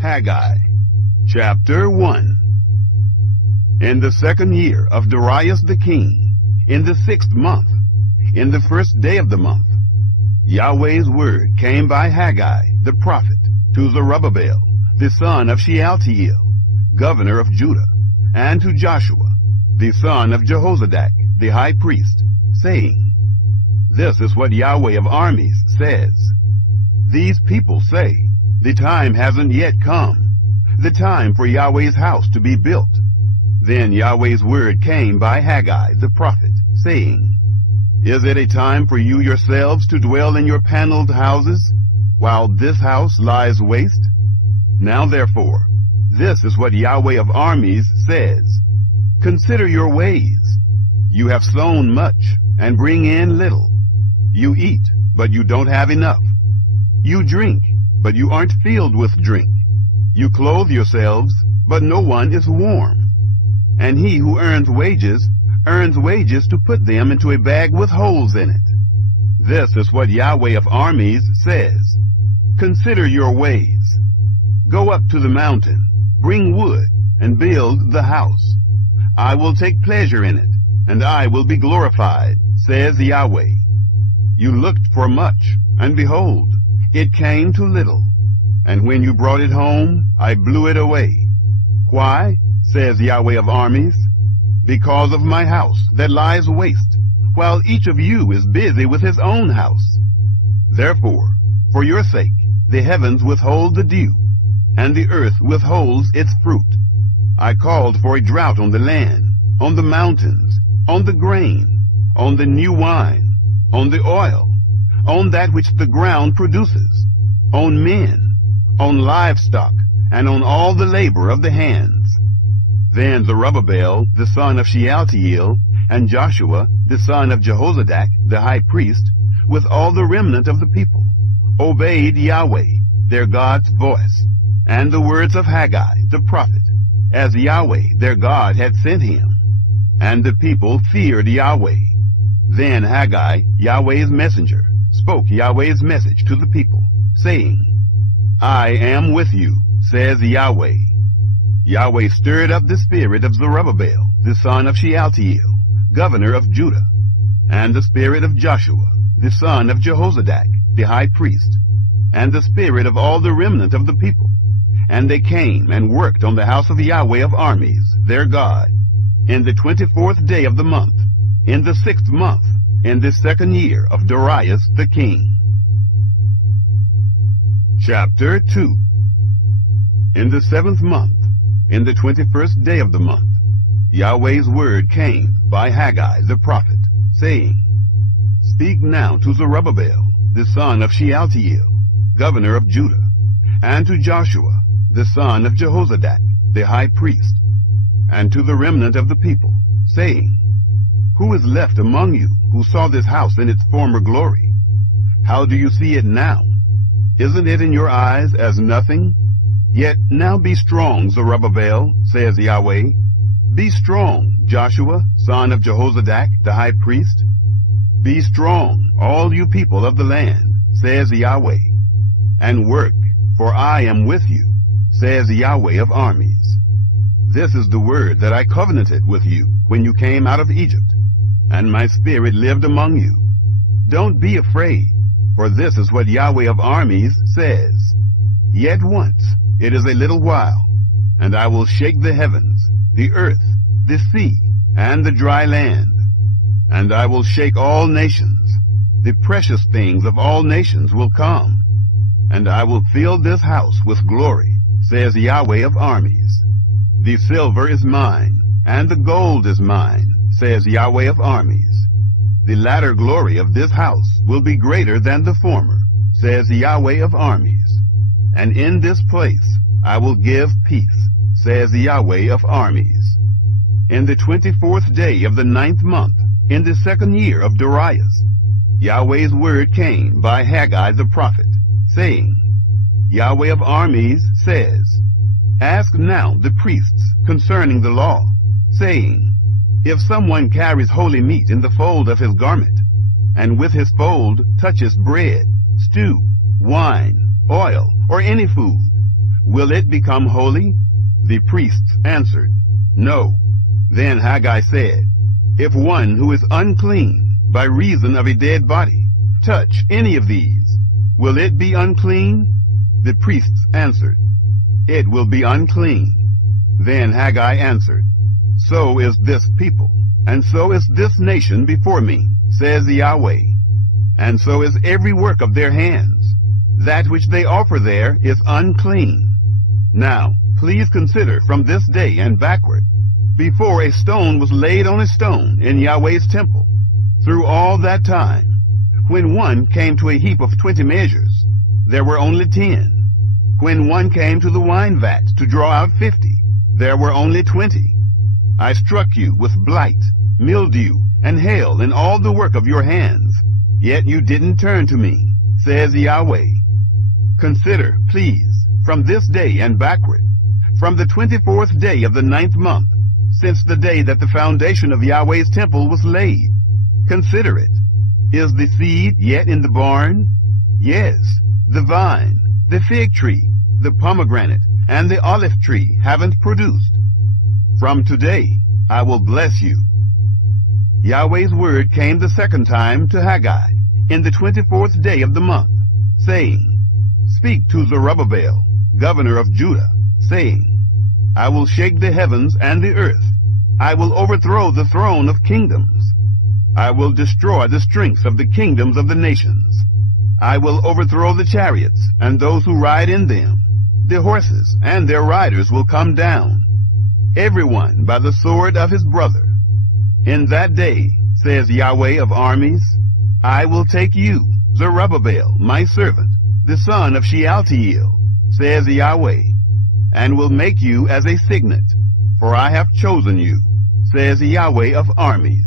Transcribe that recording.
Haggai, chapter 1. In the 2nd year of Darius the king, in the 6th month, in the 1st day of the month, Yahweh's word came by Haggai the prophet to Zerubbabel, the son of Shealtiel, governor of Judah, and to Joshua, the son of Jehozadak, the high priest, saying, This is what Yahweh of armies says. These people say, the time hasn't yet come, the time for Yahweh's house to be built. Then Yahweh's word came by Haggai the prophet, saying, Is it a time for you yourselves to dwell in your paneled houses, while this house lies waste? Now therefore, this is what Yahweh of armies says. Consider your ways. You have sown much, and bring in little. You eat, but you don't have enough. You drink, but you aren't filled with drink. You clothe yourselves, but no one is warm. And he who earns wages to put them into a bag with holes in it. This is what Yahweh of armies says. Consider your ways. Go up to the mountain, bring wood, and build the house. I will take pleasure in it, and I will be glorified, says Yahweh. You looked for much, and behold, it came to little. And when you brought it home, I blew it away. Why, says Yahweh of armies? Because of my house that lies waste, while each of you is busy with his own house. Therefore, for your sake, the heavens withhold the dew, and the earth withholds its fruit. I called for a drought on the land, on the mountains, on the grain, on the new wine, on the oil, on that which the ground produces, on men, on livestock, and on all the labor of the hands. Then Zerubbabel, the son of Shealtiel, and Joshua, the son of Jehozadak, the high priest, with all the remnant of the people, obeyed Yahweh, their God's voice, and the words of Haggai, the prophet, as Yahweh, their God, had sent him. And the people feared Yahweh. Then Haggai, Yahweh's messenger, spoke Yahweh's message to the people, saying, I am with you, says Yahweh. Yahweh stirred up the spirit of Zerubbabel, the son of Shealtiel, governor of Judah, and the spirit of Joshua, the son of Jehozadak, the high priest, and the spirit of all the remnant of the people. And they came and worked on the house of Yahweh of armies, their God, in the 24th day of the month, in the 6th month, in the 2nd year of Darius the king. Chapter 2. In the 7th month, in the 21st day of the month, Yahweh's word came by Haggai the prophet, saying, Speak now to Zerubbabel, the son of Shealtiel, governor of Judah, and to Joshua, the son of Jehozadak, the high priest, and to the remnant of the people, saying, Who is left among you who saw this house in its former glory? How do you see it now? Isn't it in your eyes as nothing? Yet now be strong, Zerubbabel, says Yahweh. Be strong, Joshua, son of Jehozadak, the high priest. Be strong, all you people of the land, says Yahweh, and work, for I am with you, says Yahweh of armies. This is the word that I covenanted with you when you came out of Egypt, and my spirit lived among you. Don't be afraid, for this is what Yahweh of armies says. Yet once, it is a little while, and I will shake the heavens, the earth, the sea, and the dry land. And I will shake all nations. The precious things of all nations will come. And I will fill this house with glory, says Yahweh of armies. The silver is mine, and the gold is mine, says Yahweh of armies. The latter glory of this house will be greater than the former, says Yahweh of armies. And in this place I will give peace, says Yahweh of armies. In the 24th day of the 9th month, in the 2nd year of Darius, Yahweh's word came by Haggai the prophet, saying, Yahweh of armies says, Ask now the priests concerning the law, saying, If someone carries holy meat in the fold of his garment, and with his fold touches bread, stew, wine, oil, or any food, will it become holy? The priests answered, No. Then Haggai said, If one who is unclean by reason of a dead body touch any of these, will it be unclean? The priests answered, It will be unclean. Then Haggai answered, So is this people, and so is this nation before me, says Yahweh, and so is every work of their hands. That which they offer there is unclean. Now, please consider from this day and backward, before a stone was laid on a stone in Yahweh's temple, through all that time, when one came to a heap of 20 measures, there were only 10. When one came to the wine vat to draw out 50, there were only 20. I struck you with blight, mildew, and hail in all the work of your hands, yet you didn't turn to me, says Yahweh. Consider, please, from this day and backward, from the 24th day of the 9th month, since the day that the foundation of Yahweh's temple was laid. Consider it. Is the seed yet in the barn? Yes, the vine, the fig tree, the pomegranate, and the olive tree haven't produced. From today I will bless you. Yahweh's word came the second time to Haggai in the 24th day of the month, saying, Speak to Zerubbabel, governor of Judah, saying, I will shake the heavens and the earth. I will overthrow the throne of kingdoms. I will destroy the strength of the kingdoms of the nations. I will overthrow the chariots and those who ride in them. The horses and their riders will come down, everyone by the sword of his brother. In that day, says Yahweh of armies, I will take you, Zerubbabel, my servant, the son of Shealtiel, says Yahweh, and will make you as a signet, for I have chosen you, says Yahweh of armies.